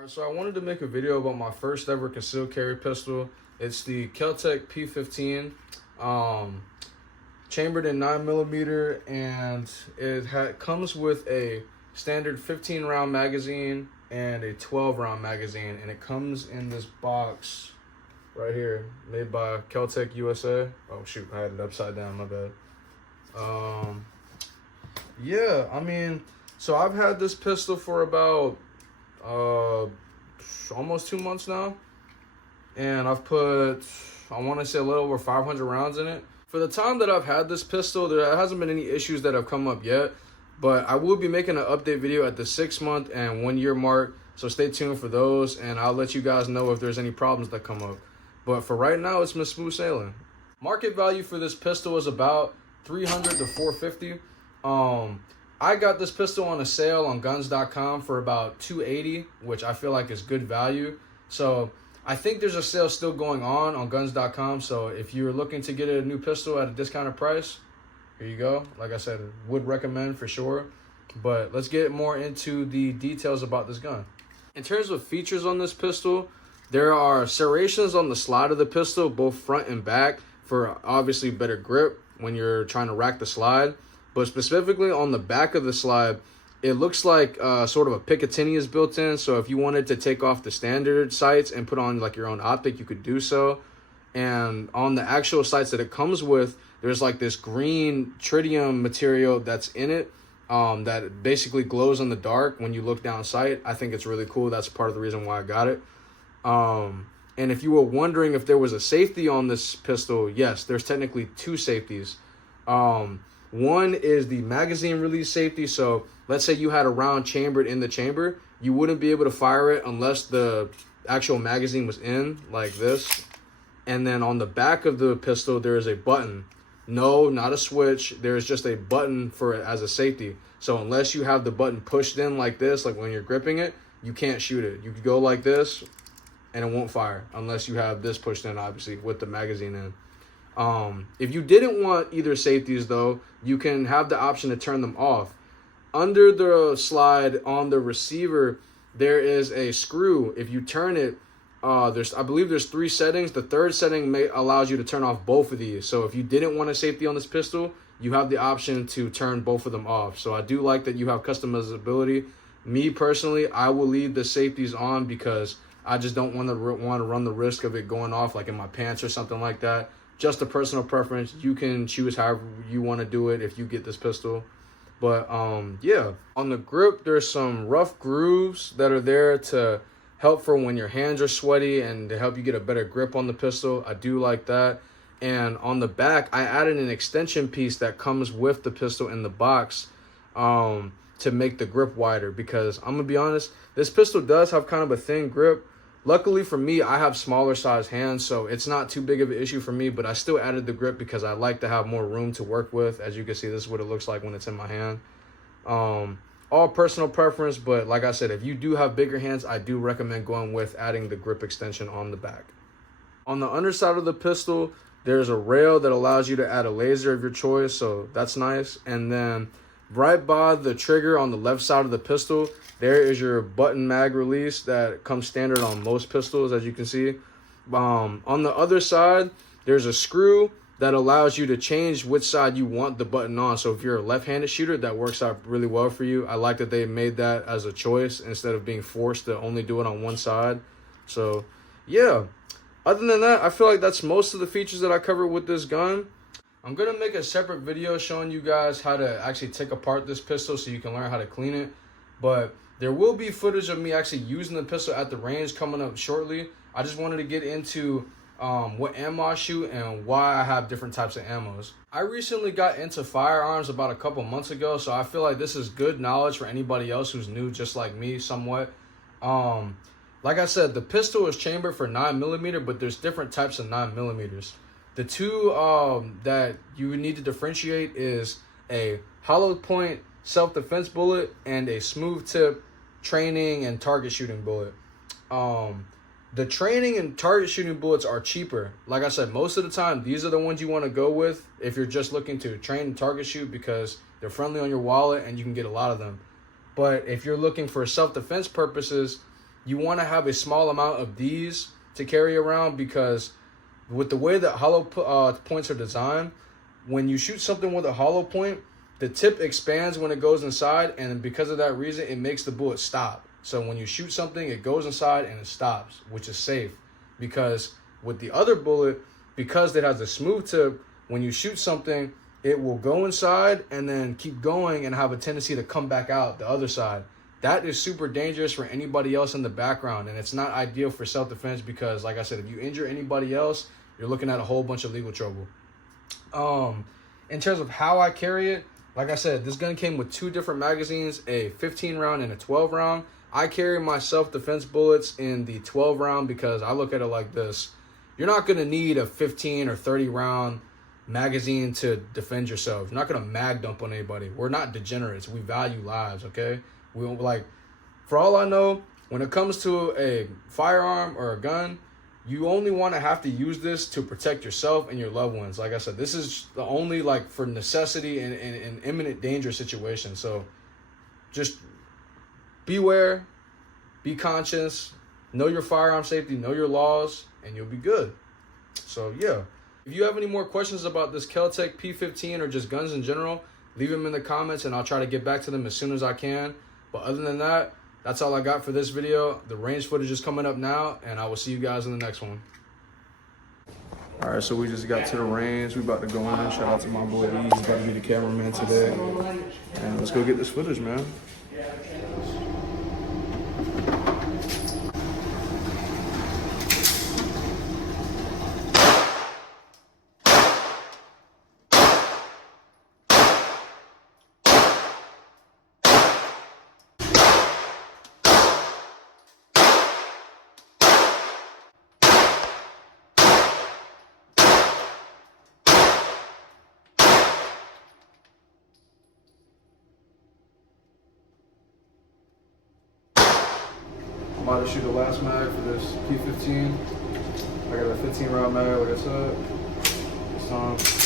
Alright, so I wanted to make a video about my first ever concealed carry pistol. It's the KelTec P15, chambered in 9mm, and it comes with a standard 15 round magazine and a 12 round magazine, and it comes in this box right here, made by KelTec USA. Oh shoot, I had it upside down, my bad. Yeah, I mean, so I've had this pistol for about almost 2 months now, and I've put, I want to say, a little over 500 rounds in it. For the time that I've had this pistol, there hasn't been any issues that have come up yet, but I will be making an update video at the 6-month and 1 year mark, so stay tuned for those, and I'll let you guys know if there's any problems that come up. But for right now, it's been smooth sailing. Market value for this pistol is about $300 to $450. I got this pistol on a sale on guns.com for about $280, which I feel like is good value. So I think there's a sale still going on guns.com. So if you're looking to get a new pistol at a discounted price, here you go. Like I said, would recommend for sure. But let's get more into the details about this gun. In terms of features on this pistol, there are serrations on the slide of the pistol, both front and back, for obviously better grip when you're trying to rack the slide. But specifically on the back of the slide, it looks like sort of a Picatinny is built in. So if you wanted to take off the standard sights and put on like your own optic, you could do so. And on the actual sights that it comes with, there's like this green tritium material that's in it that basically glows in the dark when you look down sight. I think it's really cool. That's part of the reason why I got it. And if you were wondering if there was a safety on this pistol, yes, there's technically 2 safeties. One is the magazine release safety. So let's say you had a round chambered in the chamber, you wouldn't be able to fire it unless the actual magazine was in, like this. And then on the back of the pistol, there is a button. No, not a switch. There's just a button for it as a safety. So unless you have the button pushed in like this, like when you're gripping it, you can't shoot it. You could go like this and it won't fire unless you have this pushed in, obviously, with the magazine in. If you didn't want either safeties, though, you can have the option to turn them off. Under the slide on the receiver, there is a screw. If you turn it, I believe there's 3 settings. The 3rd setting allows you to turn off both of these. So if you didn't want a safety on this pistol, you have the option to turn both of them off. So I do like that you have customizability. Me personally, I will leave the safeties on because I just don't want to run the risk of it going off like in my pants or something like that. Just a personal preference. You can choose however you want to do it if you get this pistol. But yeah, on the grip, there's some rough grooves that are there to help for when your hands are sweaty and to help you get a better grip on the pistol. I do like that. And on the back, I added an extension piece that comes with the pistol in the box to make the grip wider, because I'm gonna be honest, this pistol does have kind of a thin grip. Luckily for me, I have smaller size hands, so it's not too big of an issue for me, but I still added the grip because I like to have more room to work with. As you can see, this is what it looks like when it's in my hand. All personal preference, but like I said, if you do have bigger hands, I do recommend going with adding the grip extension on the back. On the underside of the pistol, there's a rail that allows you to add a laser of your choice, so that's nice. And then right by the trigger on the left side of the pistol, there is your button mag release that comes standard on most pistols, as you can see. On the other side, there's a screw that allows you to change which side you want the button on. So if you're a left-handed shooter, that works out really well for you. I like that they made that as a choice instead of being forced to only do it on one side. So yeah, other than that, I feel like that's most of the features that I covered with this gun. I'm going to make a separate video showing you guys how to actually take apart this pistol so you can learn how to clean it. But there will be footage of me actually using the pistol at the range coming up shortly. I just wanted to get into what ammo I shoot and why I have different types of ammos. I recently got into firearms about a couple months ago, so I feel like this is good knowledge for anybody else who's new just like me somewhat. Like I said, the pistol is chambered for 9mm, but there's different types of 9mm. The 2 that you need to differentiate is a hollow point self-defense bullet and a smooth tip training and target shooting bullet. The training and target shooting bullets are cheaper. Like I said, most of the time, these are the ones you want to go with if you're just looking to train and target shoot, because they're friendly on your wallet and you can get a lot of them. But if you're looking for self-defense purposes, you want to have a small amount of these to carry around, because with the way that hollow points are designed, when you shoot something with a hollow point, the tip expands when it goes inside, and because of that reason, it makes the bullet stop. So when you shoot something, it goes inside and it stops, which is safe. Because with the other bullet, because it has a smooth tip, when you shoot something, it will go inside and then keep going and have a tendency to come back out the other side. That is super dangerous for anybody else in the background, and it's not ideal for self-defense because, like I said, if you injure anybody else, you're looking at a whole bunch of legal trouble. In terms of how I carry it, like I said, this gun came with 2 different magazines, a 15 round and a 12 round. I carry my self-defense bullets in the 12 round because I look at it like this. You're not going to need a 15 or 30 round magazine to defend yourself. You're not going to mag dump on anybody. We're not degenerates. We value lives, okay? We don't, like, for all I know, when it comes to a firearm or a gun, you only want to have to use this to protect yourself and your loved ones. Like I said, this is the only, like, for necessity and imminent danger situation. So just beware, be conscious, know your firearm safety, know your laws, and you'll be good. So yeah, if you have any more questions about this KelTec P15 or just guns in general, leave them in the comments and I'll try to get back to them as soon as I can. But other than that, that's all I got for this video. The range footage is coming up now, and I will see you guys in the next one. All right, so we just got to the range. We about to go in. Shout out to my boy E. He's about to be the cameraman today. And let's go get this footage, man. I'm about to shoot the last mag for this P15. I got a 15 round mag, like I said. It's time.